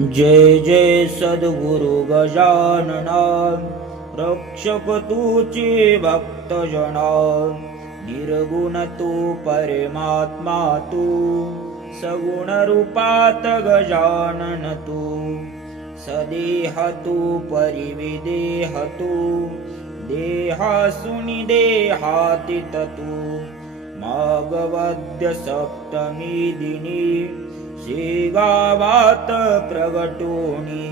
जय जय सद्गुरुगजानन रक्षपतु चि भक्तजन। निर्गुण तु परमात्मातु सगुणरूपात् गजाननतु सदेहतु परिविदेहतु देहासुनिदेहातिततु भगवद्यसप्तमी दिनी शेगावात प्रगटोनी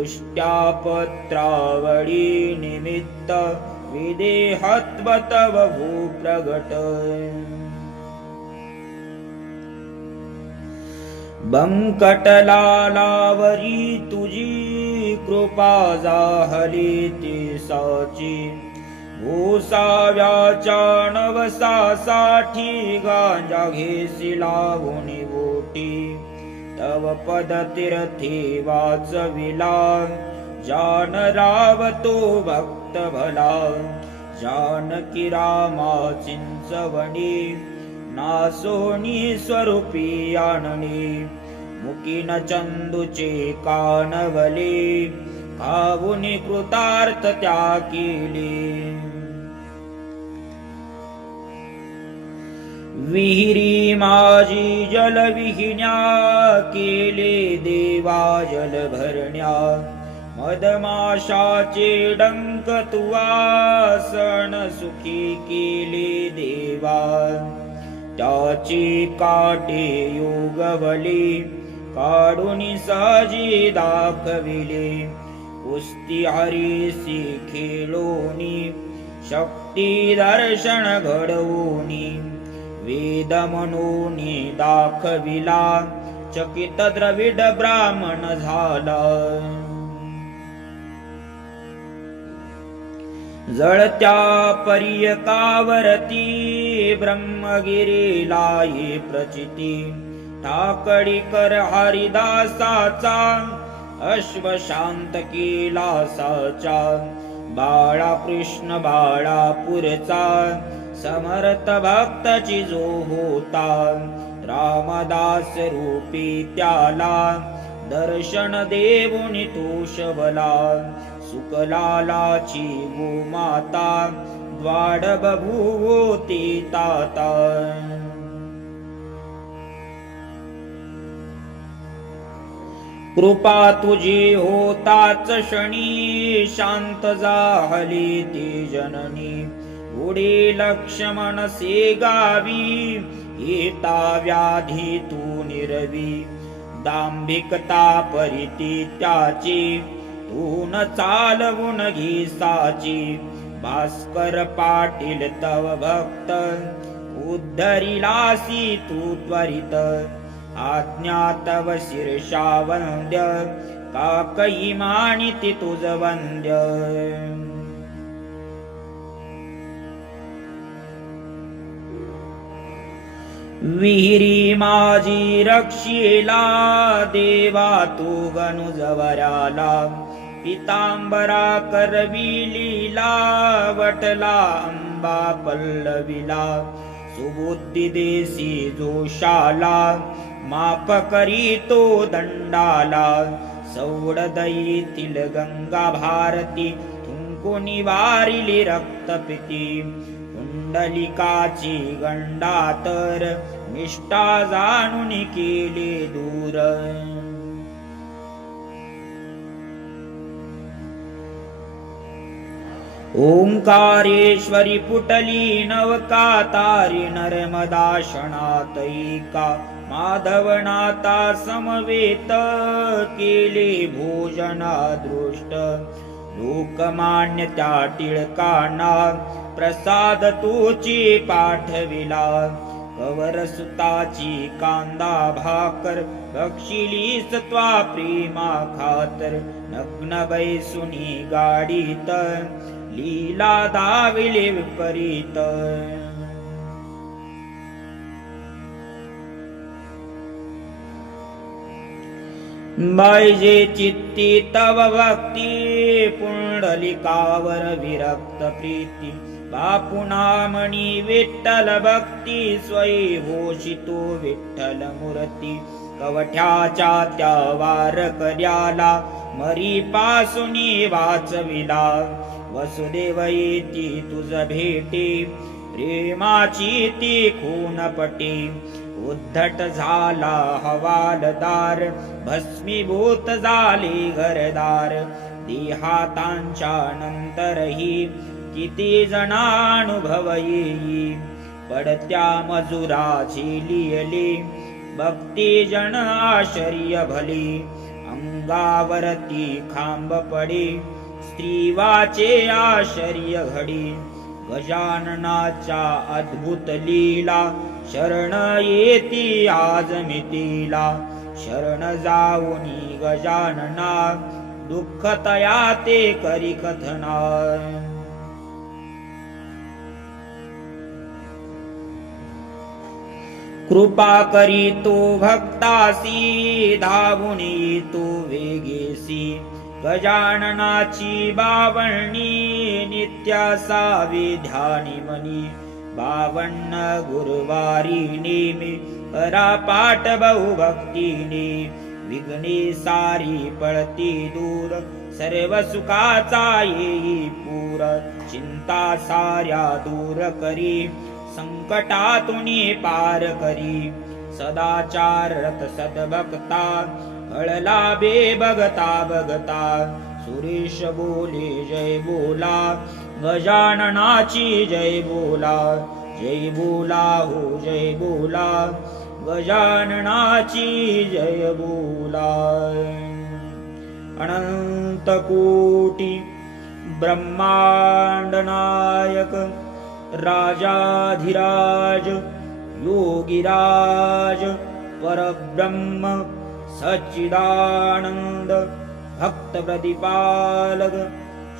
उष्ट्यापत्रावळी निमित्त विदेहत्व तव भूप्रगट बंकटलालावरी तुझी कृपा जाहली ती साची। भूसाव्याच्या नवसासाठी गांजा घेसी लावून। बोटी तव पद तीर्थी वाचविला जान रावतो भक्त भला. जानकी रामा चिंचवणी नासोनी स्वरूपी आणणी. मुकीन चंदूचे कानवले. खाऊनी कृतार्थ त्या केली. विहिरी माझी जलविहिण्या केले देवा जल भरण्या मदमाशाचे डंक तुवासन सुखी केले देवा. त्याची काटे योगवली काढून साजी दाखविले. कुस्ती हरीसी खेळोनी शक्ती दर्शन घडवूनी. वेद म्हणून दाखविला चकित द्रविड ब्राह्मण झाला. जळत्या पर्यकावरती ब्रह्मगिरीला ये प्रचिती. टाकडीकर हरिदासाचा अश्व शांत केला साचा बाळा कृष्ण बाळापूरचा समर्थ भक्ताची जो होता. रामदास रूपी त्याला दर्शन देऊनी तो शबला सुकलालाची गोमाता द्वाड बभूवोती ताता. कृपा तुझी होताच क्षणी शांत जाहली ती जननी. पुढे लक्ष्मण से गावी येता व्याधी तू निरवी. दांभिकता परिती त्याची तू न चालवून घिसाची भास्कर पाटील तव भक्त उद्धरिलासी तू त्वरित. आज्ञा तव शीर्षा वंद्य काकई मानिती तुझ वंद्य विहिरी माझी रक्षिला देवा तू गणुजवराला पितांबरा करविलीला वटला अंबा पल्लविला. सुबुद्धी देसी जोशाला माप करी तो दंडाला. सौड गंगा भारती तुंको वारिली रक्तपिती कुंडलिकाची गंडा तर निष्ठा जाणून केले दूर ओंकारेश्वरी पुटली नवका तारी नर्मदा शणातैका माधवनाता समवेत केले भोजना दृष्ट लोकमान्य त्या टिळकांना प्रसाद तुची पाठविला. कवर सुताची कांदा भाकर बक्षिली सत्वा प्रेमा खातर. नग्न बैसुनी गाडीत लीला दाविले विपरीत. बायजे चित्ती तव भक्ती पुंडलिकावर विरक्त प्रीती. बापुनामणी विठ्ठल भक्ती स्वयं भूषितो विठ्ठल मूर्ती. कवठ्याच्या त्या वार कर्याला मरी पासुनी वाचविला. वसुदेव येती तुझ भेटी प्रेमाची ती खूनपटी उद्धट झाला हवालदार भस्मीभूत झाले घरदार. देहातांच्या नंतरही किती जणानुभव येई. पडत्या मजुराची लियली भक्ती जण आश्चर्य भली. अंगावरती खांब पडी स्त्रीवाचे आश्चर्य घडी. गजाननाच्या अद्भुत लीला शरण येती आज मितीला शरण जाऊनी गजानना दुःख तया ते करी कथना. कृपा करी तो भक्तासी धावुनी तो वेगेसी. गजाननाची बावणी नित्या सावी ध्यानी मनी. बावन्न गुरुवारिणी नेमी करा बहु विघ्ने सारी पळती दूर सर्व सुखाचा येई पूर. चिंता साऱ्या दूर करी संकटातून पार करी. सदाचार रथ सद्भक्ता कळला बे बघता बघता. सुरेश बोले जय बोला गजाननाची जय बोला जय बोला हो जय बोला गजाननाची जय बोला. अनंत कोटी ब्रह्मांड नायक राजाधिराज योगिराज परब्रह्म सच्चिदानंद भक्त प्रतिपालक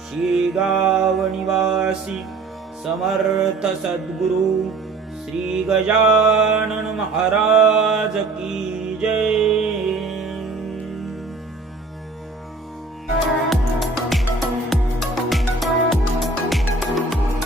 शेगाव निवासी समर्थ सद्गुरु श्री गजानन महाराज की जय।